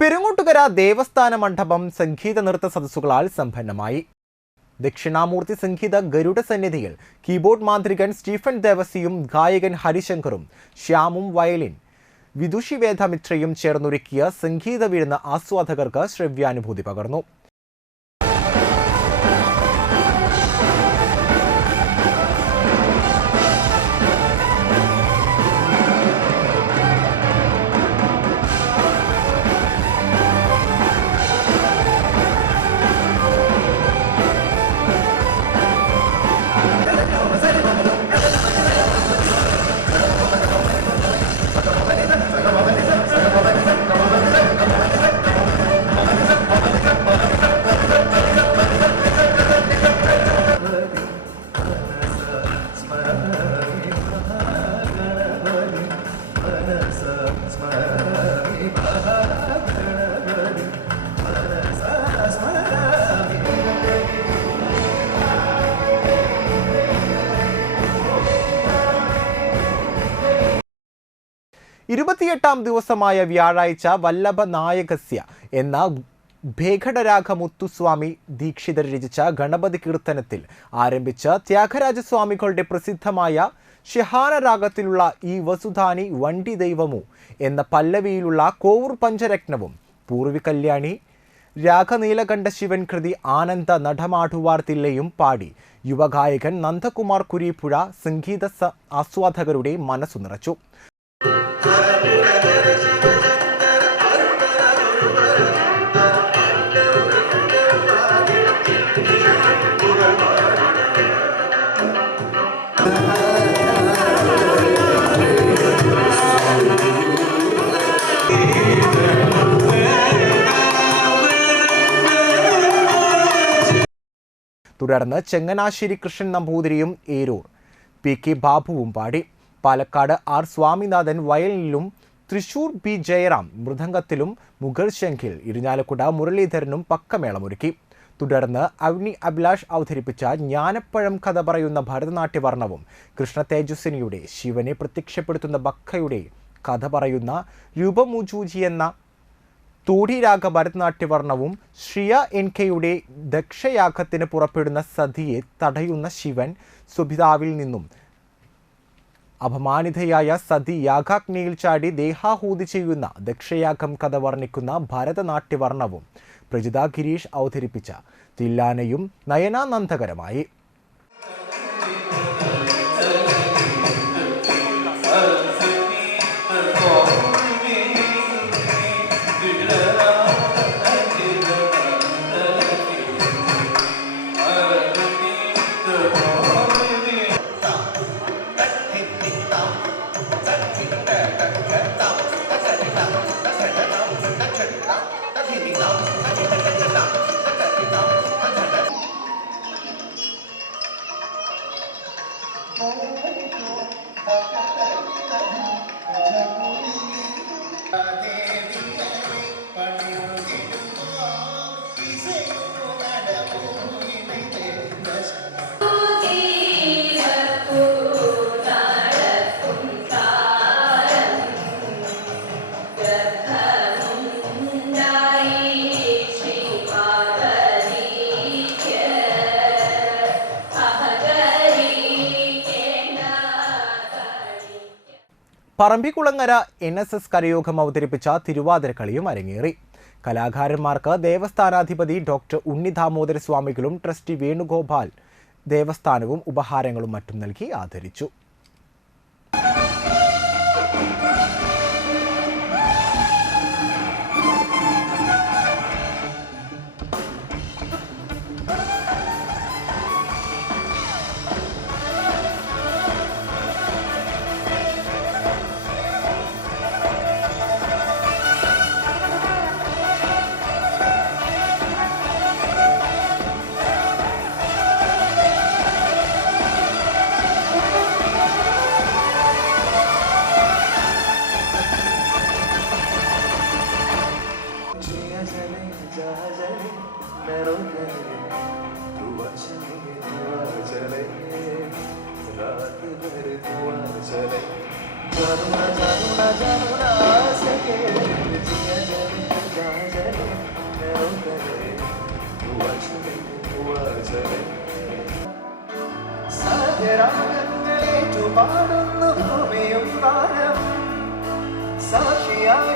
പെരുങ്ങോട്ടുകര ദേവസ്ഥാന മണ്ഡപം സംഗീത നൃത്ത സദസ്സുകളാൽ സമ്പന്നമായി. ദക്ഷിണാമൂർത്തി സംഗീത ഗരുഡ സന്നിധിയിൽ കീബോർഡ് മാന്ത്രികൻ സ്റ്റീഫൻ ദേവസിയും ഗായകൻ ഹരിശങ്കറും ശ്യാമും വയലിൻ വിദുഷിവേദ മിത്രയും ചേർന്നൊരുക്കിയ സംഗീത വിരുന്ന് ആസ്വാദകർക്ക് ശ്രവ്യാനുഭൂതി പകർന്നു. ഇരുപത്തിയെട്ടാം ദിവസമായ വ്യാഴാഴ്ച വല്ലഭനായകസ്യ എന്ന ഭേഖടരാഘ മുത്തുസ്വാമി ദീക്ഷിതർ രചിച്ച ഗണപതി കീർത്തനത്തിൽ ആരംഭിച്ച ത്യാഗരാജസ്വാമികളുടെ പ്രസിദ്ധമായ ഷഹാന രാഗത്തിലുള്ള ഈ വസുധാനി വണ്ടി ദൈവമു എന്ന പല്ലവിയിലുള്ള കോവൂർ പഞ്ചരത്നവും പൂർവി കല്യാണി രാഗനീലകണ്ഠ ശിവൻ കൃതി ആനന്ദ നടമാടുവാർ തില്ലയും പാടി യുവഗായകൻ നന്ദകുമാർ കുരീപ്പുഴ സംഗീത ആസ്വാദകരുടെ മനസ്സു നിറച്ചു. തുടർന്ന് ചെങ്ങനാശ്ശേരി കൃഷ്ണൻ നമ്പൂതിരിയും ഏരൂർ പി കെ ബാബുവും പാടി. പാലക്കാട് ആർ സ്വാമിനാഥൻ വയലിനിലും തൃശൂർ ബി ജയറാം മൃദംഗത്തിലും മുഗൾ ശംഖിൽ ഇരിഞ്ഞാലക്കുട മുരളീധരനും പക്കമേളമൊരുക്കി. തുടർന്ന് അവനി അഭിലാഷ് അവതരിപ്പിച്ച ജ്ഞാനപ്പഴം കഥ പറയുന്ന ഭരതനാട്യവർണ്ണവും കൃഷ്ണ തേജസ്വിനിയുടെ ശിവനെ പ്രത്യക്ഷപ്പെടുത്തുന്ന ബക്കയുടെ കഥ പറയുന്ന രൂപമുജൂജി എന്ന തോടിരാഗ ഭരതനാട്യവർണ്ണവും ശ്രിയ എൻ കെയുടെ ദക്ഷയാഗത്തിന് പുറപ്പെടുന്ന സതിയെ തടയുന്ന ശിവൻ സ്വപിതാവിൽ നിന്നും അപമാനിതയായ സതി യാഗാഗ്നിയിൽ ചാടി ദേഹാഹൂതി ചെയ്യുന്ന ദക്ഷയാഗം കഥ വർണ്ണിക്കുന്ന ഭരതനാട്യവർണ്ണവും പ്രജിത ഗിരീഷ് അവതരിപ്പിച്ച തില്ലാനയും നയനാനന്ദകരമായി. പറമ്പിക്കുളങ്ങര NSS കരയോഗം അവതരിപ്പിച്ച തിരുവാതിരക്കളിയും അരങ്ങേറി. കലാകാരന്മാർക്ക് ദേവസ്ഥാനാധിപതി ഡോക്ടർ ഉണ്ണി ദാമോദര സ്വാമികളും ട്രസ്റ്റി വേണുഗോപാൽ ദേവസ്ഥാനവും ഉപഹാരങ്ങളും മറ്റും നൽകി ആദരിച്ചു. രാഗങ്ങളേറ്റു പാടുന്നു ഭൂമിയും താരം സാക്ഷിയായി